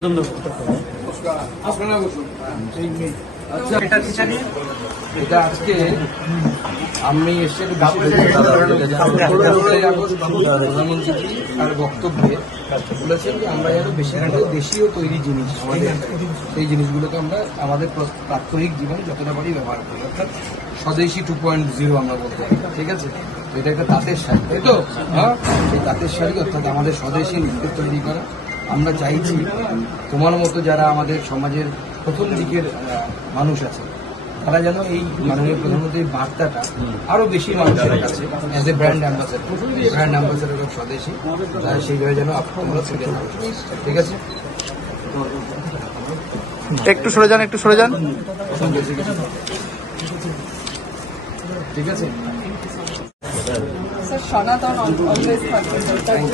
এটা আজকে আমি এসে প্রধানমন্ত্রী তার বক্তব্যে বলেছেন যে আমরা যেন বেশি করে দেশীয় তৈরি জিনিস আমাদের সেই জিনিসগুলোকে আমরা আমাদের প্রাত্যহিক জীবনে যতটা পারি ব্যবহার করি, অর্থাৎ স্বদেশী 2.0 আমরা বলতে পারি। ঠিক আছে, এটা একটা তাঁতের শাড়ি, তাই তো? হ্যাঁ, সেই তাঁতের শাড়ি অর্থাৎ আমাদের স্বদেশী নিজেদের তৈরি করা। আমরা চাইছি তোমার মতো যারা আমাদের সমাজের প্রথম দিকের মানুষ আছে তারা যেন এই মাননীয় প্রধানমন্ত্রীর বার্তাটা আরো বেশি মানুষের কাছে as a brand ambassador of swadeshi সেইভাবে যেন আমরা থেকে থাকি। ঠিক আছে, একটু সরে যান ঠিক আছে। সনাতন অলওয়েজ থাকবে। থ্যাংক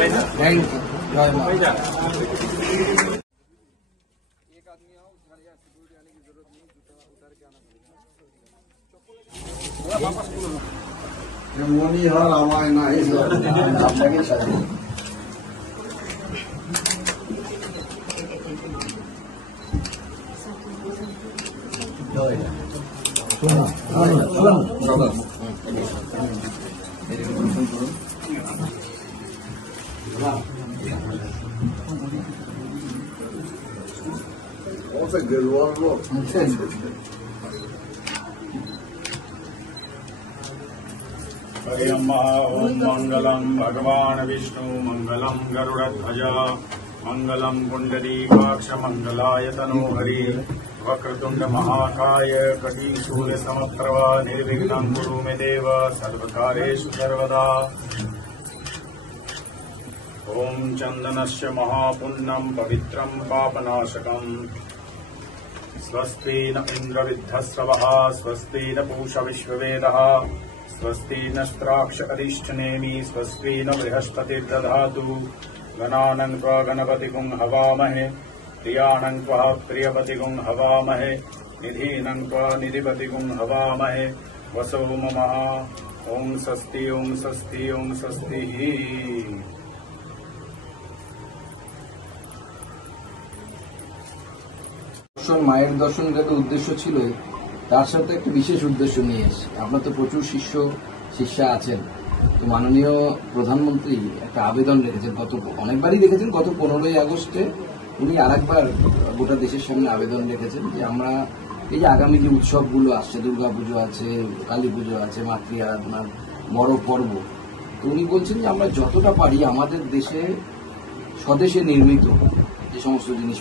ইউ, জয় মা। মনিহার আমায় না আপনাকে সাথে ओम मंगलम भगवान विष्णु मंगलम गरुड़ध्वज मंगलम पुंडरीकाक्ष मंगलाय तनोहरि वक्रतुंड महाकाय कटिशूल समप्रभ निर्विघ्नं कुरु मे देव सर्वकारेषु सर्वदा। ओम चंदनस्य महापुण्यं पवित्रं पापनाशकम् स्वस्ति न इन्द्रविद्धस्रवः स्वस्ति न पूषा विश्ववेदः स्वस्ति नस्त्राक्ष अरिष्टनेमि स्वस्ति न बृहस्पतिर्दधातु गणानं त्वा गणपतिगुं हवामहे प्रियाणं त्वा प्रियपतिगुं हवामहे निधीनं त्वा निधिपतिगुं हवामहे वसो मम। ओं स्वस्ति ओं स्वस्ति ओं स्वस्ति। মায়ের দর্শন যাতে উদ্দেশ্য ছিল তার সাথে একটা বিশেষ উদ্দেশ্য নিয়ে এসেছি। আপনার তো প্রচুর শিষ্যা আছেন, তো মাননীয় প্রধানমন্ত্রী একটা আবেদন রেখেছেন, অনেকবারই দেখেছেন, গত 15ই আগস্টে উনি আরেকবার গোটা দেশের সামনে আবেদন রেখেছেন যে আমরা এই যে আগামী যে উৎসবগুলো আসছে, দুর্গাপুজো আছে, কালী পুজো আছে, মাতৃ আরাধনার বড় পর্ব, তো উনি বলছেন যে আমরা যতটা পারি আমাদের দেশে স্বদেশে নির্মিত যে সমস্ত জিনিস